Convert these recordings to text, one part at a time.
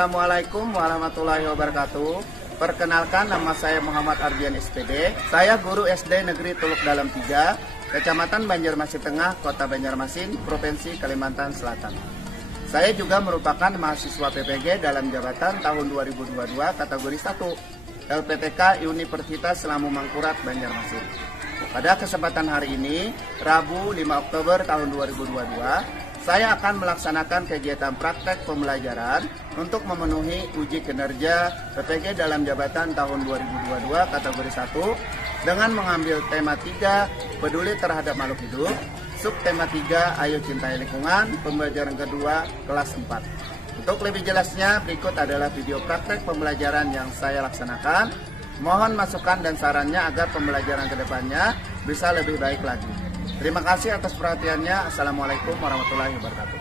Assalamualaikum warahmatullahi wabarakatuh. Perkenalkan, nama saya Muhammad Ardian SPD. Saya guru SD Negeri Teluk Dalam 3, Kecamatan Banjarmasin Tengah, Kota Banjarmasin, Provinsi Kalimantan Selatan. Saya juga merupakan mahasiswa PPG dalam jabatan tahun 2022 kategori 1 LPTK Universitas Lamu Mangkurat Banjarmasin. Pada kesempatan hari ini, Rabu 5 Oktober tahun 2022, saya akan melaksanakan kegiatan praktek pembelajaran untuk memenuhi uji kinerja PPG dalam jabatan tahun 2022 kategori 1 dengan mengambil tema 3 peduli terhadap makhluk hidup, subtema 3 ayo cintai lingkungan, pembelajaran kedua kelas 4. Untuk lebih jelasnya, berikut adalah video praktek pembelajaran yang saya laksanakan. Mohon masukan dan sarannya agar pembelajaran kedepannya bisa lebih baik lagi. Terima kasih atas perhatiannya. Assalamualaikum warahmatullahi wabarakatuh.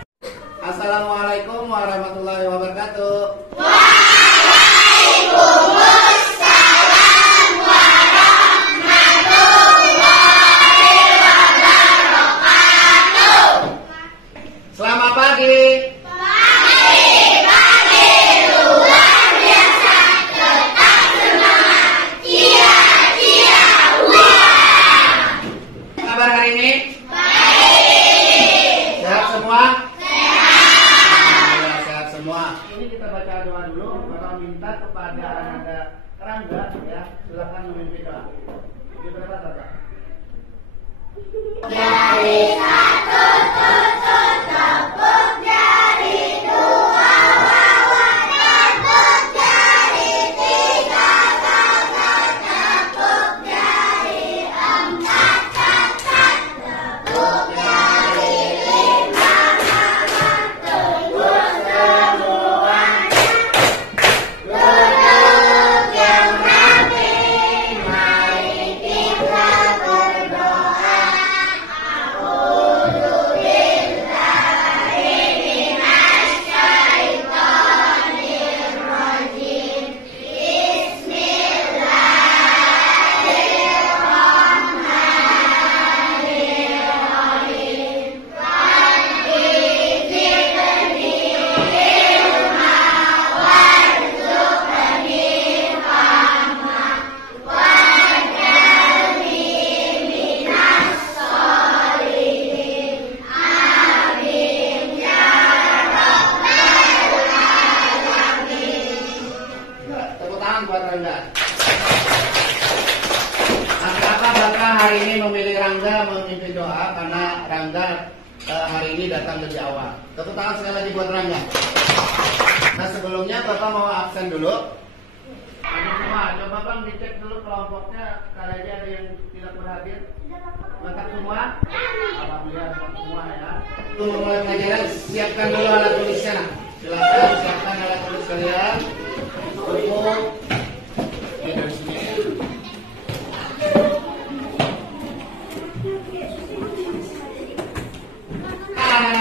Assalamualaikum warahmatullahi wabarakatuh. Waalaikumsalam warahmatullahi wabarakatuh. Selamat pagi. Pagi luar biasa, tetap semangat, cia-cia wah. Kabar hari ini? Baik. Sehat semua? Sehat. Ya, sehat semua. Ini kita baca doa dulu. Bapak minta kepada Anda Rangga, ya, silakan memimpin doa. Ini berapa, Bapak? Jari satu tutup tepuk jari dua wawan tepuk jari tiga kakak tepuk jari empat kakak tepuk jari lima kakak tepuk semuanya duduk yang rapi, mari kita berdoa. Buat Rangga. Kenapa Bapak hari ini memilih Rangga memimpin doa? Karena Rangga hari ini datang lebih awal. Tepuk tangan sekali lagi buat Rangga. Nah, sebelumnya Bapak mau absen dulu. Ada semua, coba Bang dicek dulu kelompoknya. Kali aja ada yang tidak berhadir. Lengkap semua? Alhamdulillah semua ya. Untuk mulai pelajaran, siapkan dulu alat tulisnya. Silakan siapkan alat tulis kalian.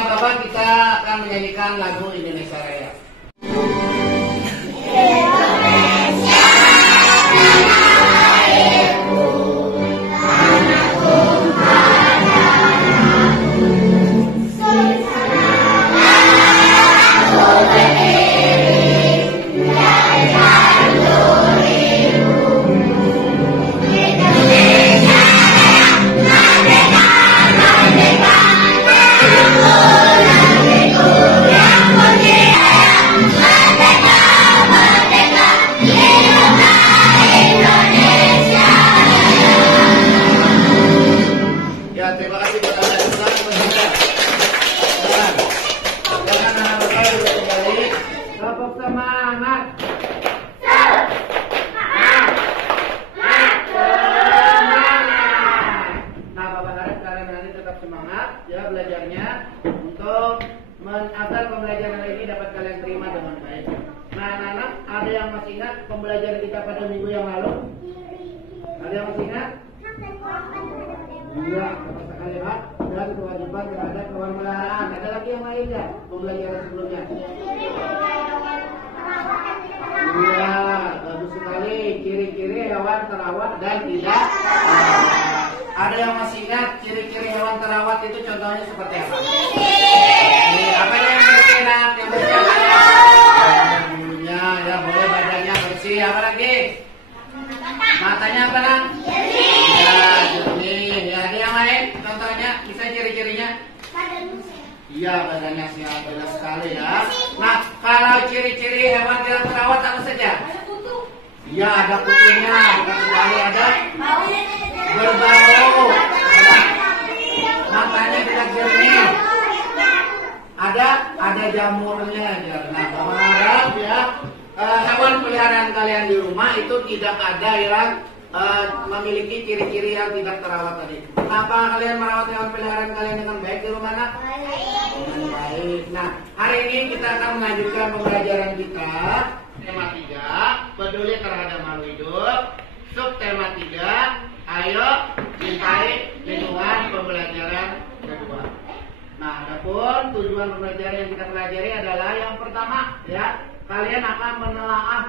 Bapak, kita akan menyanyikan lagu Indonesia Raya. Agar pembelajaran ini dapat kalian terima dengan baik. Nah, anak-anak, ada yang masih ingat pembelajaran kita pada minggu yang lalu? Ada yang masih ingat? Iya, kata kalimat dan kewajiban terhadap hewan peliharaan. Ada lagi yang lain ya pembelajaran sebelumnya? Iya, bagus sekali. Ciri-ciri hewan terawat dan tidak. Ada yang masih ingat ciri-ciri hewan terawat itu contohnya seperti apa? Apa yang bersinar? Yang bersinar? Matanya apa, Nak? Ya, jernih. Ya, ada yang lain? Contohnya, bisa ciri-cirinya? Iya, badannya sehat, jelas sekali ya. Nah, kalau ciri-ciri hewan yang terawat apa saja? Iya, ada kutunya, bukan sekali ada berbau, matanya tidak jernih, ada jamurnya. Nah, berharap ya hewan peliharaan kalian di rumah itu tidak ada yang memiliki ciri-ciri yang tidak terawat tadi. Kenapa kalian merawat hewan peliharaan kalian dengan baik di rumah, Nak? Dengan baik. Nah, hari ini kita akan melanjutkan pembelajaran kita. Tema 3, peduli terhadap makhluk hidup. Subtema 3, ayo cintai lingkungan, pembelajaran kedua. Nah, adapun tujuan pembelajaran yang kita pelajari adalah yang pertama ya, kalian akan menelaah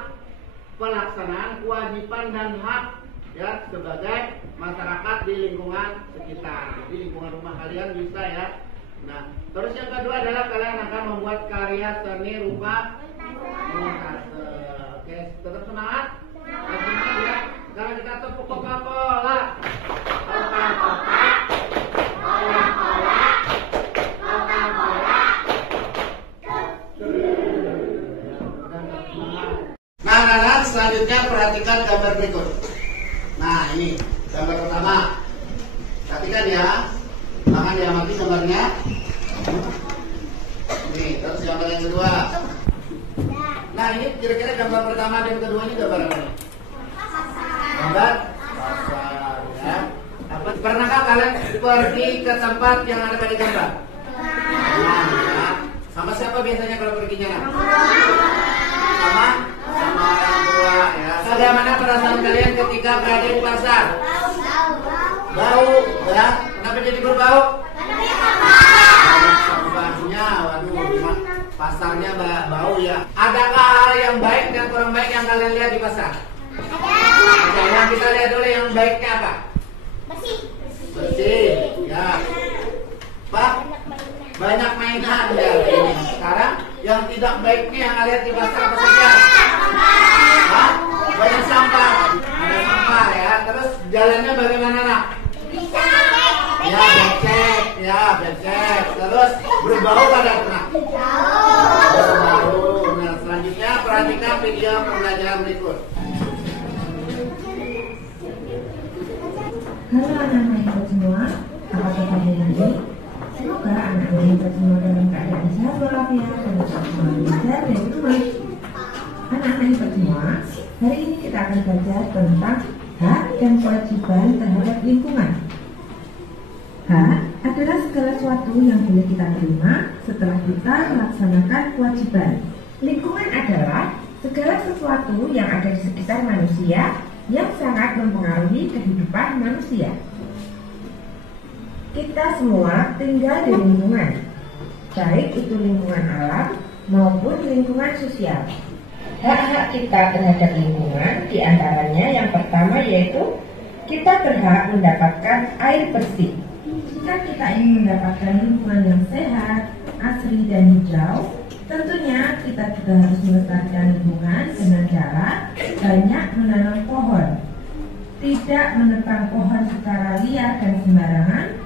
pelaksanaan kewajiban dan hak ya sebagai masyarakat di lingkungan sekitar. Jadi lingkungan rumah kalian bisa ya. Nah, terus yang kedua adalah kalian akan membuat karya seni rupa montase. Oke, tetap semangat. Semangat ya. Sekarang kita tepuk Coca-Cola. Coca-Cola. Coca-Cola. Coca-Cola. Nah, anak-anak, selanjutnya perhatikan gambar berikut. Nah, ini gambar pertama. Perhatikan ya. Jangan diamati gambarnya. Nih, terus gambar yang kedua. Nah, ini kira-kira gambar pertama dan kedua ini gambar apa? Gambar pasar ya. Apa? Pernahkah kalian pergi ke tempat yang ada pada gambar? Nah, ya. Sama siapa biasanya kalau perginya? Sama orang tua ya. Bagaimana perasaan kalian ketika berada di pasar? Bau ya. Kenapa jadi berbau? Sampahnya, waduh, pasarnya bau ya. Adakah hal yang baik dan kurang baik yang kalian lihat di pasar? Ada. Yang kita lihat dulu yang baiknya apa? Bersih ya. Pak, banyak mainan ya. Ini sekarang yang tidak baiknya yang lihat di pasar apa saja? Hah? Banyak sampah. Ada sampah ya. Terus jalannya bagaimana, Nak? Ya, becek. Terus berbau pada Nak? Berbau. Nah, selanjutnya perhatikan video pembelajaran berikut. Halo anak-anak hebat semua, apa kabar hari ini? Semoga anak-anak hebat semua dalam keadaan sehat walafiat dan tetap belajar dari rumah. Anak-anak hebat semua, hari ini kita akan belajar tentang hak dan kewajiban terhadap lingkungan. Hak adalah segala sesuatu yang boleh kita terima setelah kita melaksanakan kewajiban. Lingkungan adalah segala sesuatu yang ada di sekitar manusia yang sangat mempengaruhi kehidupan manusia. Kita semua tinggal di lingkungan, baik itu lingkungan alam maupun lingkungan sosial. Hak-hak kita terhadap lingkungan diantaranya yang pertama yaitu kita berhak mendapatkan air bersih. Jika kita ingin mendapatkan lingkungan yang sehat, asri dan hijau, tentunya kita juga harus melestarikan lingkungan dengan cara banyak menanam pohon. Tidak menebang pohon secara liar dan sembarangan.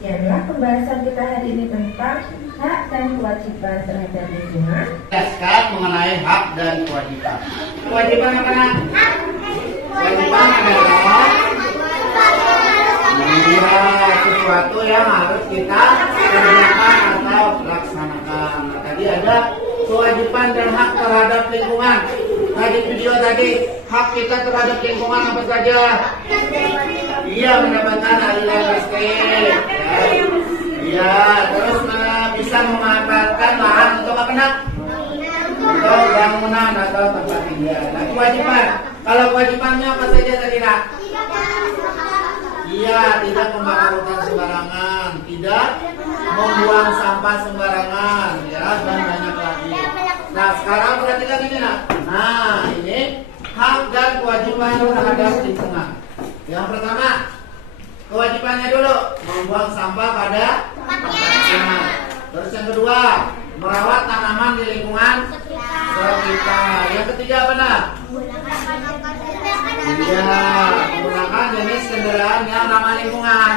Ialah pembahasan kita hari ini tentang hak dan kewajiban terhadap lingkungan. Sekarang mengenai hak dan kewajiban. Kewajiban apa, Nak? Kewajiban adalah sesuatu yang harus kita kerjakan atau laksanakan. Nah, tadi ada kewajiban dan hak terhadap lingkungan. Nah, di video tadi hak kita terhadap lingkungan apa saja? Iya, mendapatkan aliran listrik. Iya, terus bisa memanfaatkan lahan untuk apa, Nak? Untuk bangunan atau tempat tinggal. Nah, kewajiban. Kalau kewajibannya apa saja tadi, Nak? Iya, tidak membakar hutan sembarangan, tidak membuang sampah sembarangan, ya, dan banyak lagi. Nah, sekarang perhatikan ini, Nak. Nah, ini hak dan kewajiban terhadap lingkungan. Yang pertama, kewajibannya dulu membuang sampah pada tempatnya. Terus yang kedua, merawat tanaman di lingkungan sekitar. Yang ketiga apa, Nak? Iya, menggunakan jenis kendaraan yang ramah lingkungan.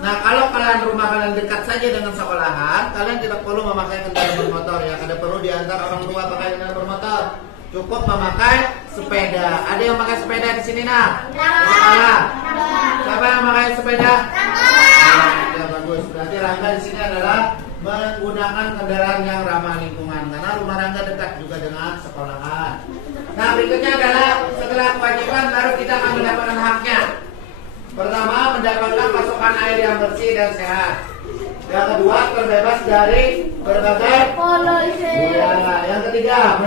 Nah, kalau kalian rumah kalian dekat saja dengan sekolahan, kalian tidak perlu memakai kendaraan bermotor ya. Ada perlu diantar orang tua pakai kendaraan bermotor. Cukup memakai sepeda. Ada yang pakai sepeda di sini nah? Sekolah. Siapa yang pakai sepeda? Nah, ya bagus. Berarti Rangga di sini adalah menggunakan kendaraan yang ramah lingkungan karena rumah Rangga dekat juga dengan sekolahan. Nah, berikutnya adalah setelah kewajiban baru kita akan mendapatkan haknya. Pertama, mendapatkan pasokan air yang bersih dan sehat. Yang kedua, terbebas dari berbagai polusi. ya. Yang ketiga,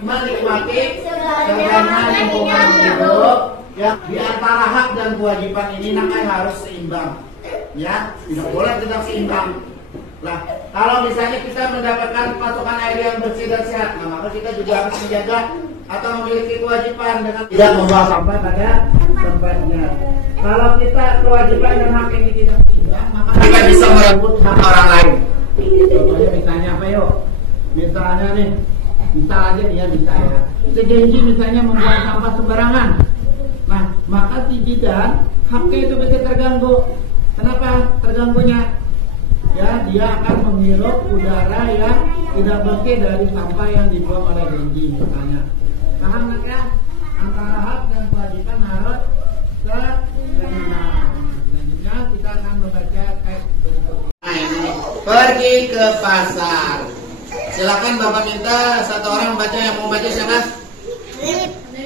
menikmati segala lingkungan hidup. Ya, di antara hak dan kewajiban ini namanya harus seimbang. Ya, tidak boleh tidak seimbang. Nah, kalau misalnya kita mendapatkan pasokan air yang bersih dan sehat, nah, maka kita juga harus menjaga atau memiliki kewajiban dengan tidak membuang sampah pada tempatnya. Kalau kita kewajiban dan hak ini tidak seimbang, maka kita bisa merebut hak orang lain. Contohnya misalnya apa yuk? Misalnya nih, bisa aja ya bisa ya. Segenji misalnya membuang sampah sembarangan. Nah, maka si Jidan haknya itu bisa terganggu. Kenapa terganggunya? Ya, dia akan menghirup udara yang tidak bersih dari sampah yang dibuang oleh Genji misalnya. Paham nggak ya? Antara hak dan kewajiban harus seimbang. Selanjutnya kita akan membaca teks berikutnya. Nah, ini pergi ke pasar. Silakan Bapak minta satu orang membaca, yang mau baca siapa?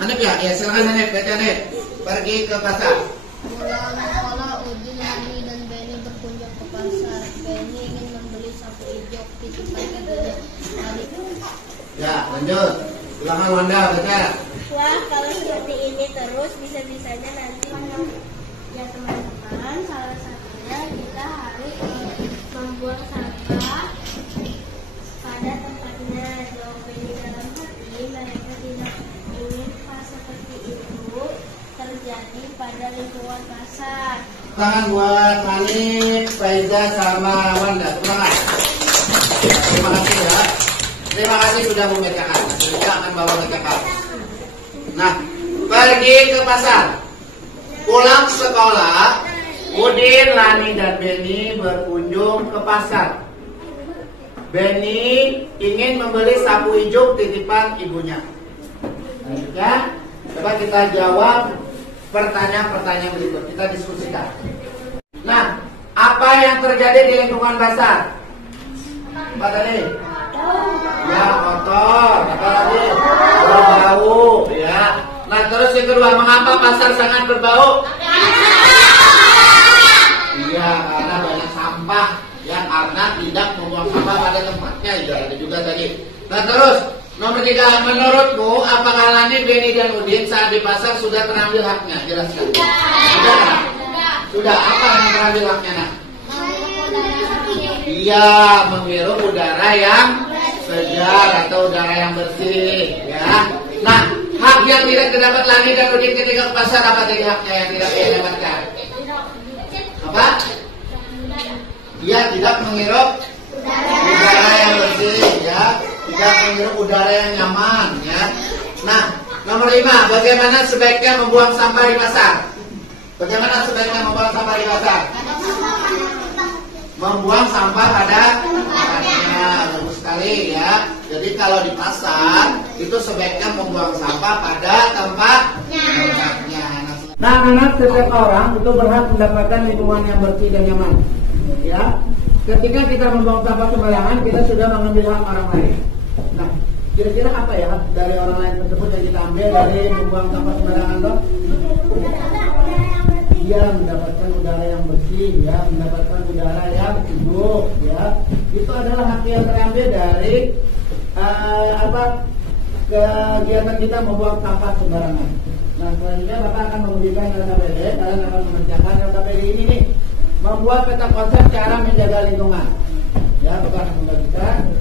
Hanif ya? Ya silakan Hanif, baca Hanif. Pergi ke pasar. Mula-mula Udin, Lani, dan Benny berkunjung ke pasar. Benny ingin membeli sapu ijuk di tempat ibunya. Ya, lanjut. Silakan Wanda baca. Wah, kalau seperti ini terus bisa-bisanya nanti ya teman-teman, salah satunya kita harus membuang sampah pada tempatnya. Jawab Benny dalam hati, mereka tidak ingin hal seperti itu terjadi pada lingkungan pasar. Tangan buat Hanif, Faiza sama Wanda. Terima kasih ya. Terima kasih sudah membacakan. Kita akan bawa bacakan. Nah, pergi ke pasar. Pulang sekolah, Udin, Lani, dan Benny berkunjung ke pasar. Benny ingin membeli sapu ijuk titipan ibunya. Selanjutnya, coba kita jawab pertanyaan-pertanyaan berikut. Kita diskusikan. Nah, apa yang terjadi di lingkungan pasar? Apa tadi? Ya, kotor. Apa lagi? Berbau. Ya. Nah, terus yang kedua, mengapa pasar sangat berbau? Iya, karena banyak sampah. Ya, karena tidak membuang sampah pada tempatnya. Ya, ada juga tadi. Nah, terus nomor 3, menurutmu apakah Lani, Benny, dan Udin saat di pasar sudah terambil haknya? Jelaskan. Sudah. Sudah. Apa yang terambil haknya? Nah? Iya, menghirup udara yang segar atau udara yang bersih. Ya. Nah, hak yang tidak terdapat Lani dan Udin ketika ke pasar, apa tadi haknya yang tidak dia dapatkan? Apa? Dia tidak menghirup udara yang bersih, ya. Tidak menghirup udara yang nyaman, ya. Nah, nomor 5, bagaimana sebaiknya membuang sampah di pasar? Bagaimana sebaiknya membuang sampah di pasar? Membuang sampah pada tempatnya. Bagus sekali ya. Jadi kalau di pasar itu sebaiknya membuang sampah pada tempatnya. Nah, anak setiap orang itu berhak mendapatkan lingkungan yang bersih dan nyaman. Ya, ketika kita membuang sampah sembarangan, kita sudah mengambil hak orang lain. Nah, kira-kira apa ya dari orang lain tersebut yang kita ambil dari membuang sampah sembarangan loh? Dia mendapatkan udara yang bersih, ya, mendapatkan udara yang sejuk, ya. Itu adalah hak yang terambil dari kegiatan kita membuang sampah sembarangan. Nah, selanjutnya Bapak akan memberikan LKPD. Kalian akan mengerjakan LKPD ini nih, membuat peta konsep cara menjaga lingkungan. Ya, Bapak akan membagikan.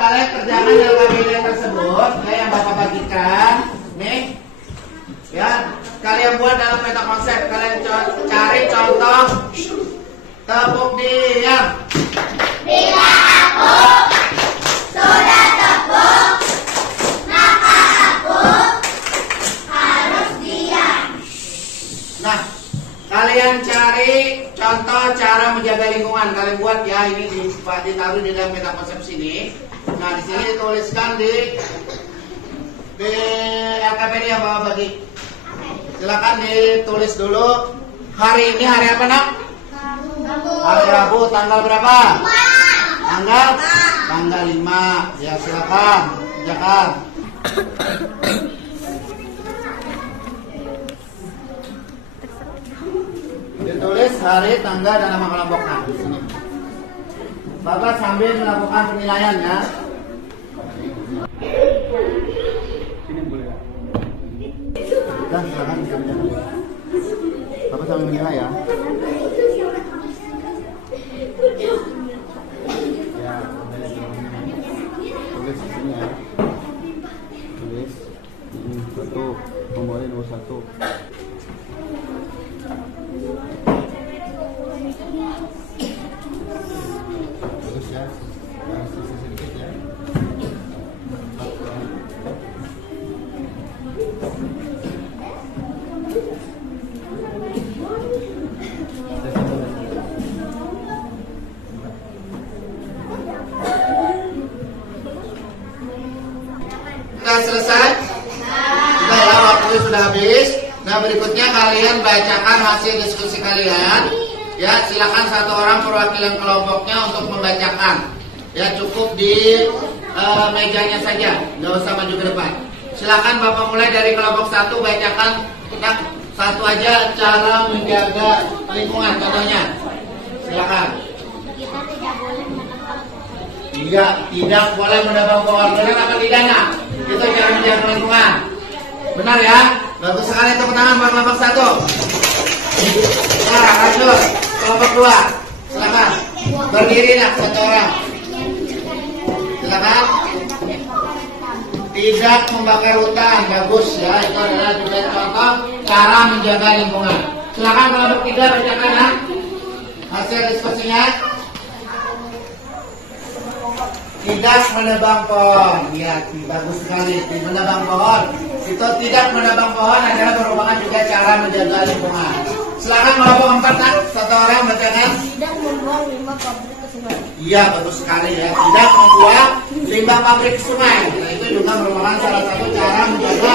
Kalian kerjakan LKPD tersebut, yang Bapak bagikan, nih konsep. Kalian cari contoh tepuk diam. Bila aku sudah tepuk, maka aku harus diam. Nah, kalian cari contoh cara menjaga lingkungan. Kalian buat ya, ini ditaruh di dalam meta konsep sini. Nah, di sini dituliskan di LKPD yang bawa bagi. Silakan ditulis dulu. Hari ini hari apa, Nak? Hari Rabu, tanggal berapa? Tanggal 5. Ya, silakan. Kerjakan. Ditulis hari, tanggal, dan nama kelompoknya di sini. Bapak sambil melakukan penilaian ya. Ini boleh. Dan silakan dikerjakan. Bapak sambil menilai ya. Ya, tulis di sini ya. Tulis ini 1, nomornya nomor 1. Bagus ya. Sisi sedikit ya. Sudah selesai? Sudah ya, waktunya sudah habis. Nah, berikutnya kalian bacakan hasil diskusi kalian. Ya, silakan satu orang perwakilan kelompoknya untuk membacakan. Ya, cukup di mejanya saja, nggak usah maju ke depan. Silakan Bapak mulai dari kelompok 1, bacakan kita satu aja cara menjaga lingkungan contohnya. Silakan. Kita tidak boleh menebang. Tidak boleh menebang pohon. Benar apa tidak, Nak? Itu cara menjaga lingkungan. Benar ya? Bagus sekali, tepuk tangan buat kelompok 1. Sekarang lanjut kelompok 2. Silakan. Berdiri Nak, satu orang. Silakan. Tidak membakar hutan. Bagus ya. Itu adalah juga contoh cara menjaga lingkungan. Silakan kelompok 3 bacakan Nak hasil diskusinya. Tidak menebang pohon. Ya, bagus sekali. Menebang pohon. Itu tidak menebang pohon adalah merupakan juga cara menjaga lingkungan. Silakan kelompok 4 Nak, satu orang bacakan. Tidak membuang limbah pabrik ke sungai. Iya, bagus sekali ya. Tidak membuang limbah pabrik ke sungai. Nah, itu juga merupakan salah satu cara menjaga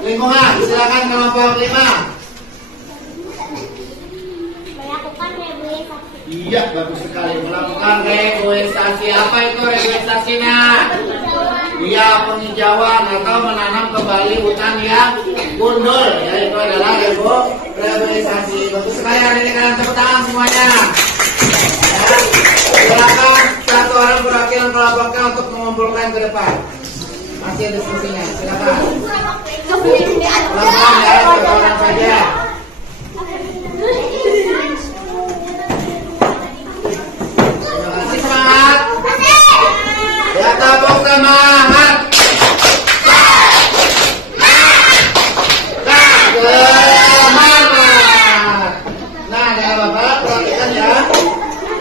lingkungan. Silakan kelompok 5. Melakukan reboisasi. Iya, bagus sekali. Melakukan reboisasi. Apa itu reboisasinya? Iya, penghijauan atau menanam kembali hutan yang gundul. Ya, itu adalah reboisasi. Bagus sekali. Hari ini kalian tepuk tangan semuanya. Ya, silakan satu orang perwakilan kelompoknya untuk mengumpulkan ke depan hasil diskusinya. Silakan. Pelan-pelan ya, satu orang saja. Terima kasih, semangat. Ya, tepuk semangat. Nah, ya Bapak, perhatikan ya.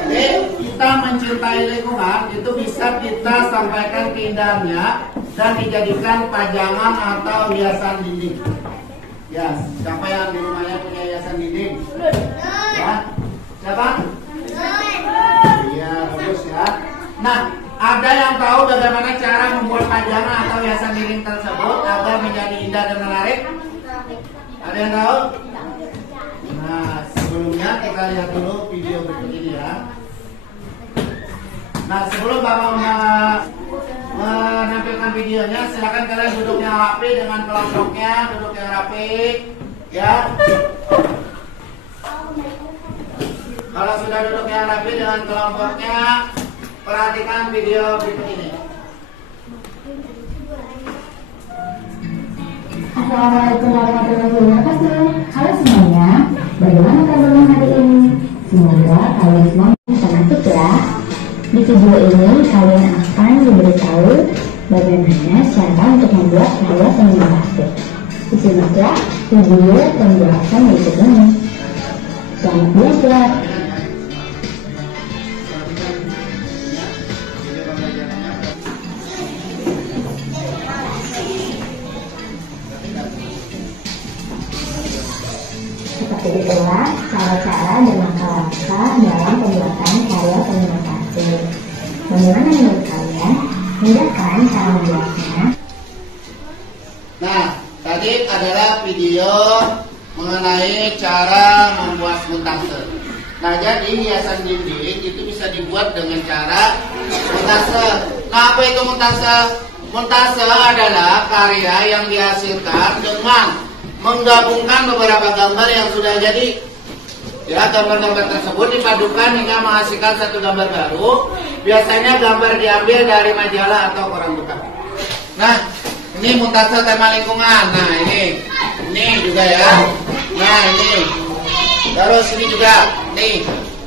Jadi, kita mencintai lingkungan itu bisa kita sampaikan keindahannya dan dijadikan pajangan atau hiasan dinding. Ya, siapa yang di rumahnya punya hiasan dinding? Ya, siapa? Iya, bagus ya. Nah, ada yang tahu bagaimana cara membuat pajangan atau hiasan dinding tersebut agar menjadi indah dan menarik? Ada yang tahu? Nah, sebelumnya kita lihat dulu video berikut ini ya. Nah, sebelum Bapak menampilkan videonya, silakan kalian duduk yang rapi dengan kelompoknya, duduk yang rapi, ya. Kalau sudah duduk yang rapi dengan kelompoknya, perhatikan video berikut ini. Assalamualaikum warahmatullahi wabarakatuh. Halo semuanya, bagaimana kabarnya hari ini? Semoga kalian semua bisa ngantuk ya. Di video ini kalian akan diberitahu bagaimana cara untuk membuat layar penyimpanan plastik. Disimaklah video penjelasan berikut ini. Selamat belajar. Seperti itulah cara-cara dan langkah-langkah dalam pembuatan karya penyelesaian. Bagaimana menurut kalian? Mudah kan cara membuatnya? Nah, tadi adalah video mengenai cara membuat montase. Nah, jadi hiasan dinding itu bisa dibuat dengan cara montase. Nah, apa itu montase? Montase adalah karya yang dihasilkan dengan menggabungkan beberapa gambar yang sudah jadi. Ya, gambar-gambar tersebut dipadukan hingga menghasilkan satu gambar baru. Biasanya gambar diambil dari majalah atau koran bekas. Nah, ini montase tema lingkungan. Nah, ini juga ya. Nah, ini. Terus ini juga.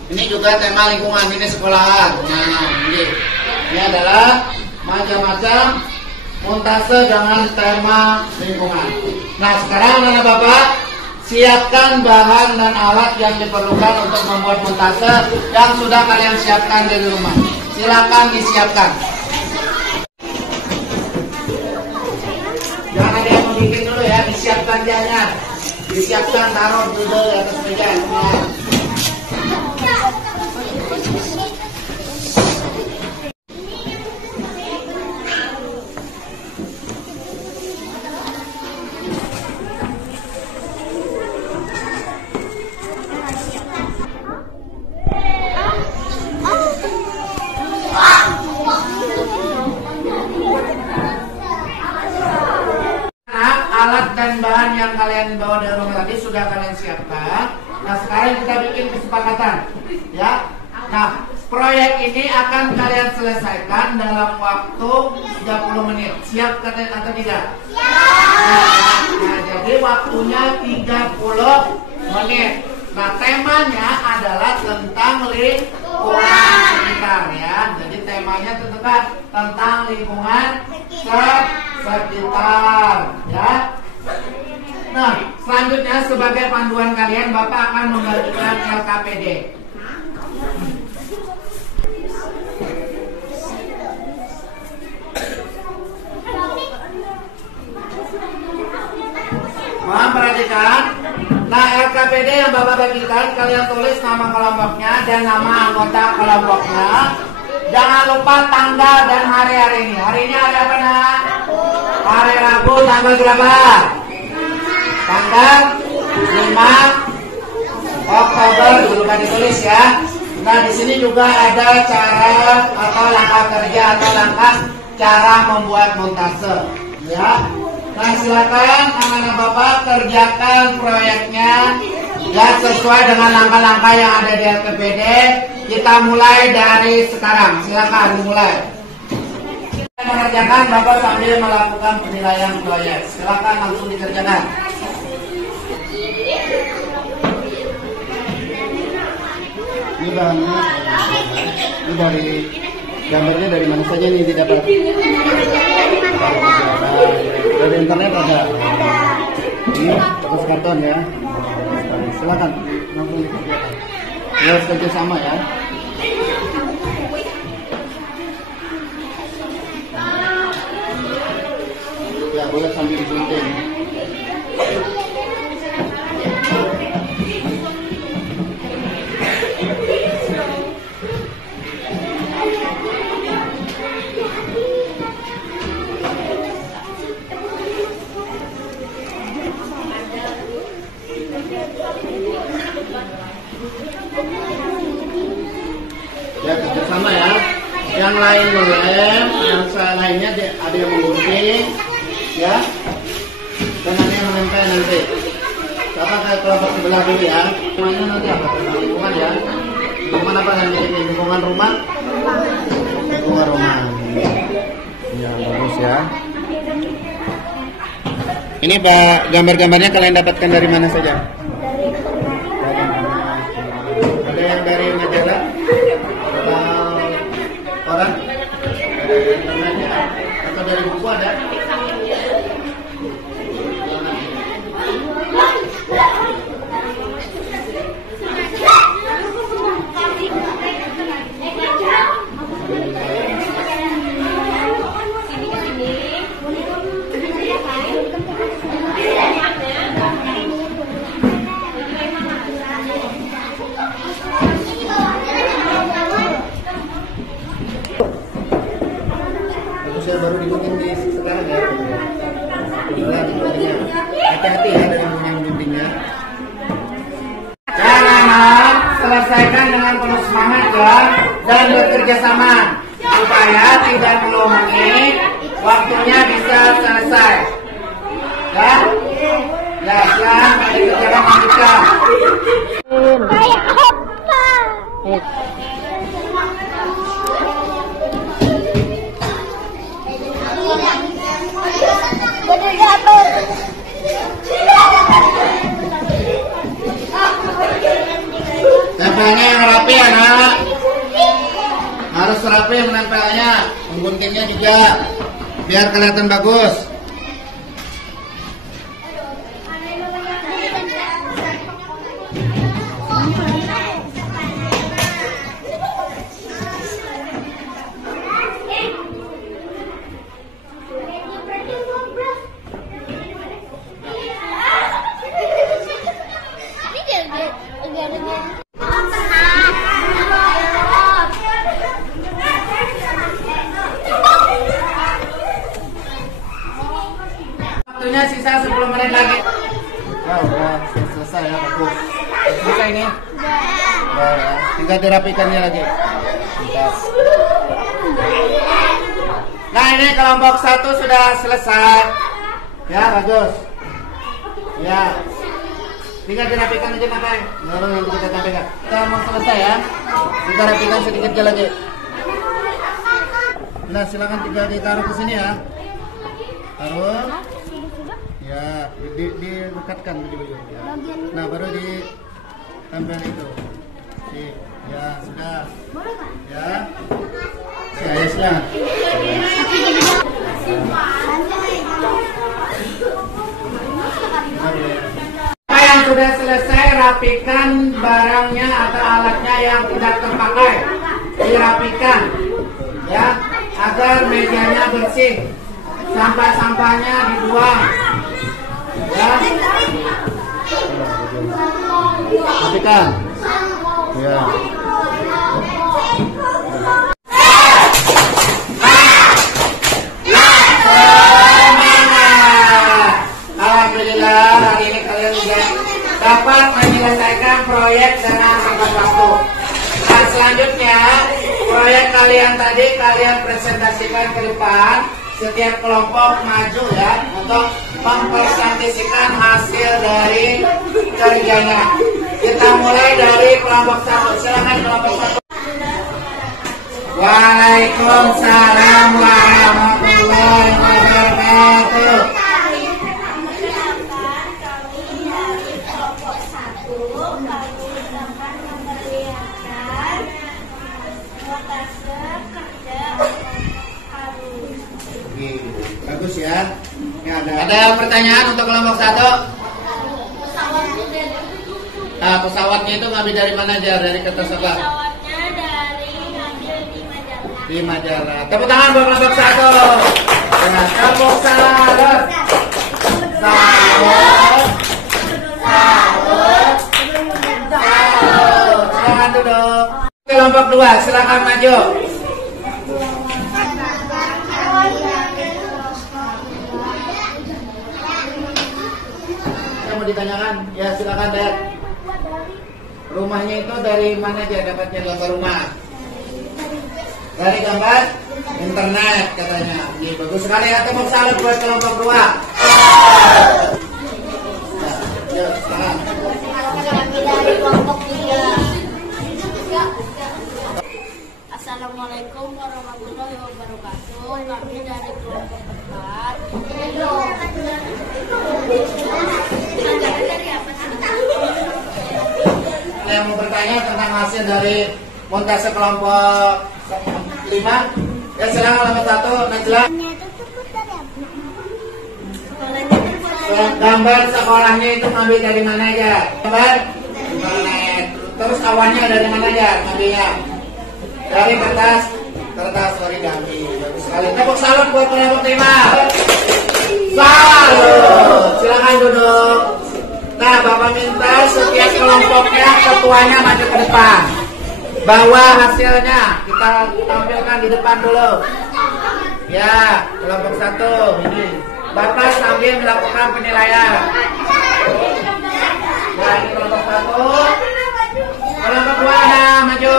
Ini juga tema lingkungan. Ini sekolahan. Nah, ini adalah macam-macam montase dengan tema lingkungan. Nah, sekarang anak bapak siapkan bahan dan alat yang diperlukan untuk membuat montase yang sudah kalian siapkan dari rumah. Silakan disiapkan. Jangan ada yang membuat dulu ya, disiapkan jangan. Disiapkan, taruh dulu di atas meja. Alat dan bahan yang kalian bawa dari rumah tadi sudah kalian siapkan. Nah, sekarang kita bikin kesepakatan, ya. Nah, proyek ini akan kalian selesaikan dalam waktu 30 menit. Siap atau tidak? Nah, jadi waktunya 30 menit. Nah, temanya adalah tentang lingkungan sekitar, ya. Jadi temanya tentang lingkungan sekitar, ya. Nah, selanjutnya sebagai panduan kalian, Bapak akan membagikan LKPD. Mohon perhatikan. Nah, LKPD yang Bapak bagikan, kalian tulis nama kelompoknya dan nama anggota kelompoknya. Jangan lupa tanggal dan hari-hari ini. Hari ini hari apa, Nak? Hari Rabu, tanggal berapa? Tanggal 5 Oktober, lupa ditulis ya. Nah, di sini juga ada cara atau langkah kerja atau langkah cara membuat montase, ya. Nah, silakan anak-anak Bapak kerjakan proyeknya ya sesuai dengan langkah-langkah yang ada di LKPD. Kita mulai dari sekarang. Silakan dimulai. Mengerjakan, Bapak sambil melakukan penilaian proyek. Silakan langsung dikerjakan. Ini bahannya, ini dari gambarnya dari mana saja nih didapat? Dari internet ada. Ini kertas karton ya. Silakan langsung dikerjakan. Harus kerja sama ya. Ya, boleh sambil digunting. Ya, kerjasama ya. Yang lain melem, yang lainnya ada yang menggunting, ya. Dan ada yang menempel nanti. Bapak ke kelompok sebelah dulu ya. Semuanya nanti apa? Lingkungan ya. Lingkungan apa yang bikin? Lingkungan rumah? Lingkungan rumah. Ya, bagus ya. Ini Pak, gambar-gambarnya kalian dapatkan dari mana saja? Ada yang dari majalah? Koran? Dari internet ya? Atau dari buku ada? dan bekerja sama supaya tidak 10 menit waktunya bisa selesai. Ya, ya, silakan dikerjakan lanjutkan. Kayak apa? Bener jatuh. Tempelnya yang rapi anak. Harus rapi menempelnya. Mengguntingnya juga biar kelihatan bagus. Waktunya sisa 10 menit lagi. Oh, udah selesai ya, bagus. Selesai ini. Ya, tinggal dirapikannya lagi. Bentar. Nah, ini kelompok 1 sudah selesai. Ya, bagus. Ya. Tinggal dirapikan aja pakai. Baru nanti kita tampilkan. Kita mau selesai ya. Kita rapikan sedikit lagi. Nah, silakan tinggal ditaruh ke sini ya. Taruh. Ya, direkatkan baju-baju. Ya. Nah, baru ditempel itu. Ya, sudah. Ya. Ya, silakan. Yang sudah selesai, rapikan barangnya atau alatnya yang tidak terpakai. Dirapikan. Ya, agar mejanya bersih. Sampah-sampahnya dibuang. Ya. Rapikan. Ya. Alhamdulillah, hari ini kalian sudah dapat menyelesaikan proyek dengan tepat waktu. Dan selanjutnya, proyek kalian tadi kalian presentasikan ke depan. Setiap kelompok maju ya untuk mempresentasikan hasil dari kerjanya. Kita mulai dari kelompok 1. Silakan kelompok 1. Waalaikumsalam warahmatullahi wabarakatuh. Bagus ya. Ada pertanyaan untuk kelompok 1? Nah, pesawatnya itu ngambil dari mana aja? Dari kertas apa? Pesawatnya dari ngambil di majalah. Di majalah. Tepuk tangan buat kelompok 1. Nah, kelompok 1. Silakan duduk. Kelompok 2, silakan maju. Mau ditanyakan? Ya, silakan deh. Rumahnya itu dari mana aja dapatnya gambar rumah? Dari gambar internet katanya. Ini bagus sekali ya, tepuk salut buat kelompok 2. Ya, silakan. Dari kelompok 3. Assalamualaikum warahmatullahi wabarakatuh. Kami dari kelompok 4. Yang mau bertanya tentang hasil dari montase kelompok 5, ya silakan kelompok 1, Najla. Gambar sekolahnya itu ngambil dari mana aja? Gambar internet. Terus awannya dari mana aja ngambilnya? Dari kertas origami. Bagus sekali. Tepuk salut buat kelompok 5. Salut. Silakan duduk. Nah, Bapak minta setiap kelompoknya ketuanya maju ke depan. Bawa hasilnya. Kita tampilkan di depan dulu. Ya, kelompok 1 ini. Bapak sambil melakukan penilaian. Nah, ini kelompok 1. Kelompok 2 maju.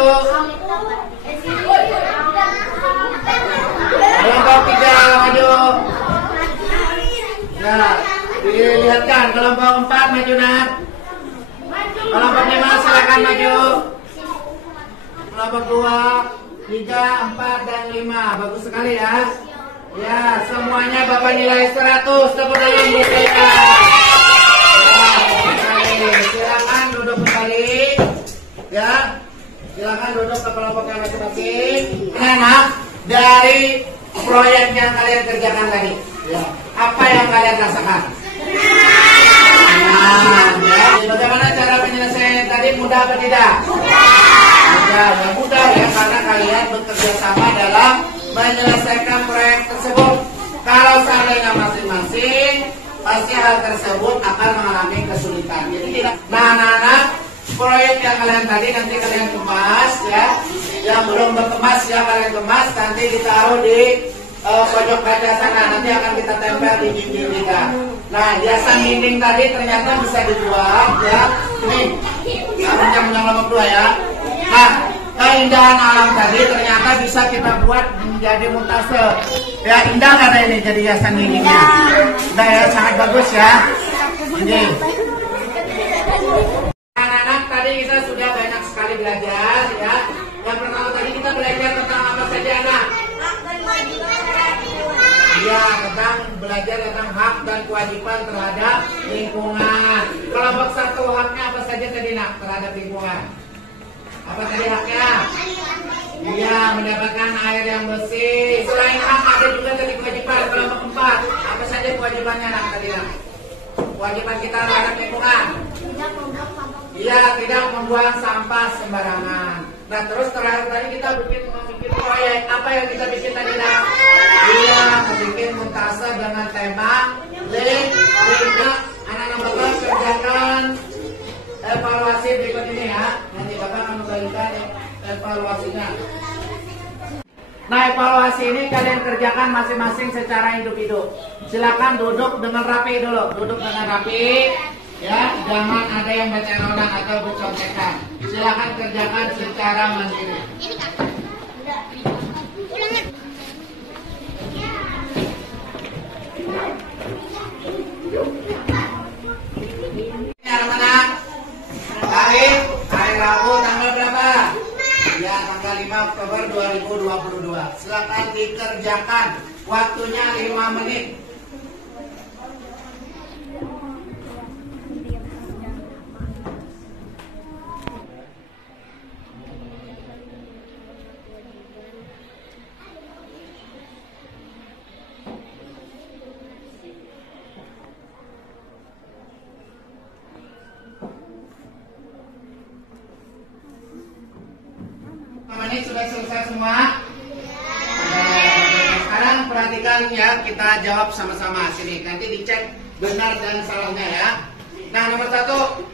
Kelompok 4 maju nak. Kelompok 5 silakan maju. Kelompok 2, 3, 4 dan 5. Bagus sekali ya. Ya, semuanya Bapak nilai 100. Tepuk tangan buat mereka. Silakan duduk kembali. Ya. Silakan duduk ke kelompoknya masing-masing. Anak, dari proyek yang kalian kerjakan tadi, ya, apa yang kalian rasakan? Nah, ya, bagaimana cara penyelesaian tadi, mudah atau tidak? Mudah ya, karena kalian bekerja sama dalam menyelesaikan proyek tersebut. Kalau seandainya masing-masing, pasti hal tersebut akan mengalami kesulitan. Jadi tidak. Nah, anak-anak, proyek yang kalian tadi nanti kalian kemas ya, yang belum berkemas ya kalian kemas, nanti ditaruh di pojok kaca sana, nanti akan kita tempel di dinding kita. Nah, hiasan dinding tadi ternyata bisa dibuat ya, ini yang nomor 2 ya. Nah, keindahan alam tadi ternyata bisa kita buat menjadi mutase. Ya, indah kan ini jadi hiasan dindingnya. Udah ya, sangat bagus ya. Ini. Anak-anak, tadi kita sudah banyak sekali belajar ya. Yang pertama tadi kita belajar tentang apa saja anak? Ya, tentang belajar tentang hak dan kewajiban terhadap lingkungan. Kelompok 1 haknya apa saja tadi nak terhadap lingkungan? Apa tadi haknya? Iya, mendapatkan air yang bersih. Selain hak ada juga tadi kewajiban. Kelompok 4 apa saja kewajibannya nak tadi nak? Kewajiban kita terhadap lingkungan. Iya, tidak membuang sampah sembarangan. Nah, terus terakhir tadi kita bikin proyek. Apa yang kita bikin tadi nak? Iya, bikin muntase dengan tema lingkungan. Anak-anak Bapak kerjakan evaluasi berikut ini ya. Nanti Bapak akan membagikan evaluasinya. Nah, evaluasi ini kalian kerjakan masing-masing secara individu. Silakan duduk dengan rapi dulu. Duduk dengan rapi. Ya, jangan ada yang berceronan atau bercontekan. Silakan kerjakan secara mandiri. Anak-anak, hari Rabu tanggal berapa? Ya, tanggal 5 Oktober 2022. Silakan dikerjakan. Waktunya 5 menit. Ini sudah selesai semua? Sekarang perhatikan ya, kita jawab sama-sama sini. Nanti dicek benar dan salahnya ya. Nah, nomor 1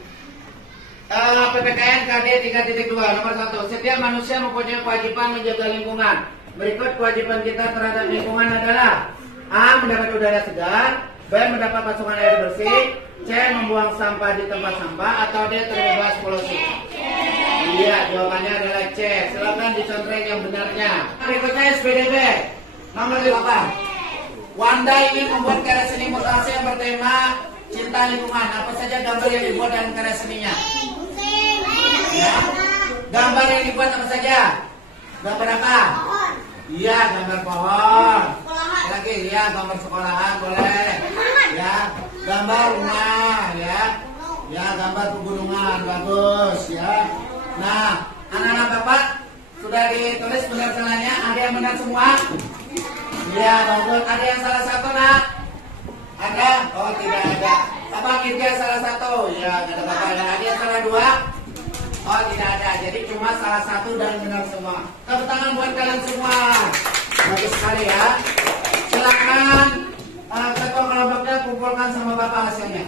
PPKN KD 3.2. Nomor 1, setiap manusia mempunyai kewajiban menjaga lingkungan. Berikut kewajiban kita terhadap lingkungan adalah: A. Mendapat udara segar, B. Mendapat pasokan air bersih, C. Membuang sampah di tempat sampah, atau D. Terbebas polusi. Iya, jawabannya adalah C. Silakan dicontreng yang benarnya. Berikutnya SPDB nomor 8. Wanda ingin membuat karya seni mutasi yang bertema cinta lingkungan. Apa saja gambar yang dibuat dalam karya seninya? Ya. Gambar yang dibuat apa saja? Gambar apa? Iya, gambar pohon. Lagi, ya, gambar sekolahan boleh. Ya, gambar rumah, ya. Ya, gambar pegunungan bagus, ya. Nah, anak-anak Bapak sudah ditulis benar salahnya. Ada yang benar semua? Iya, bagus. Ada yang salah satu nak? Ada? Oh, tidak ada. Bapak Kirja salah satu. Ya, tidak ada Bapak. Ada yang salah 2? Oh, tidak ada. Jadi cuma salah satu dan benar semua. Tepuk tangan buat kalian semua. Bagus sekali ya. Silakan ketua kelompoknya kumpulkan sama Bapak hasilnya.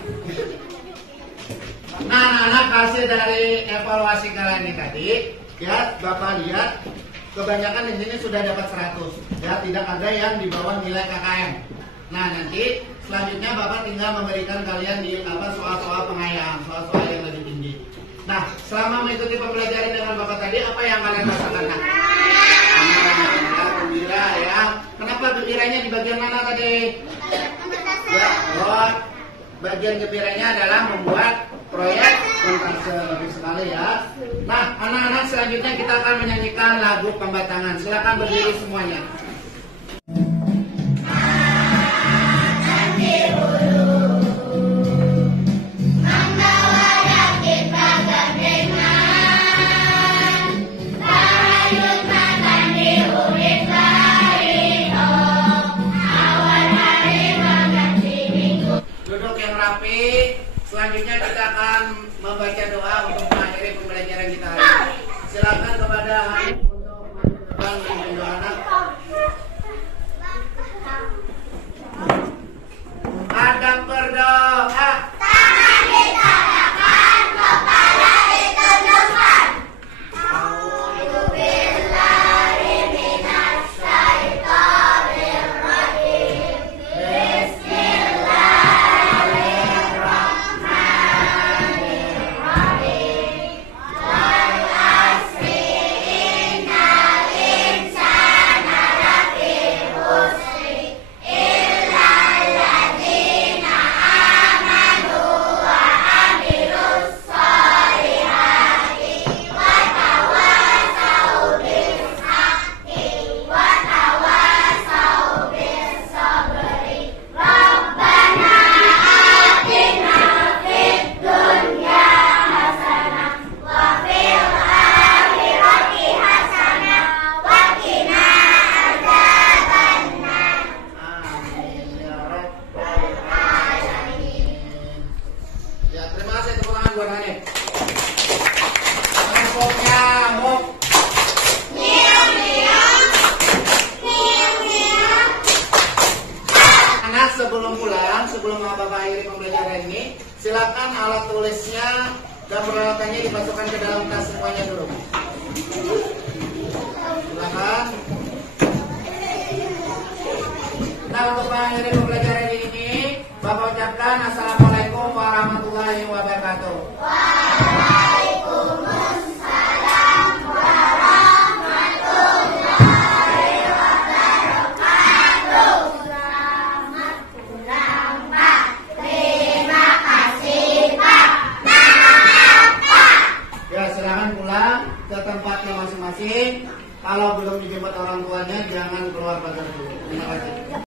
Nah, anak-anak, hasil dari evaluasi kalian ini tadi, ya, Bapak lihat kebanyakan di sini sudah dapat 100. Ya, tidak ada yang di bawah nilai KKM. Nah, nanti selanjutnya Bapak tinggal memberikan kalian di soal-soal pengayaan, soal-soal yang lebih tinggi. Nah, selama mengikuti pembelajaran dengan Bapak tadi, apa yang kalian rasakan? Nah, gembira ya. Kenapa gembiranya di bagian mana tadi? Ya, bagian gembiranya adalah membuat proyek montase lebih sekali ya. Nah, anak-anak selanjutnya kita akan menyanyikan lagu pembatangan. Silakan berdiri semuanya. Duduk yang rapi. Selanjutnya kita akan membaca doa untuk mengakhiri pembelajaran kita hari ini. Silakan kepada Hanif untuk memimpin doa anak. Adam berdoa. Tangan ditadahkan, kepala ditundukkan. A'udzubillahi minasyaitonir rajim. Bismillahirrahmanirrahim. Wal asri innal insana lafi khusri illa alladzina amanu wa amilus solihati wa tawasau bil haqqi wa tawasau bis sabri. Rabbana atina fid dunya hasanah wa fil akhirati hasanah wa qina adzabannar. Amin ya rabbal alamin. Ya, terima kasih tepuk tangan buat Hanif. Kelompoknya Mok. Anak sebelum pulang, sebelum Bapak akhiri pembelajaran ini, silakan alat tulisnya dan peralatannya dimasukkan ke dalam tas semuanya dulu. Silakan. Nah, untuk mengakhiri pembelajaran ini, Bapak ucapkan assalamualaikum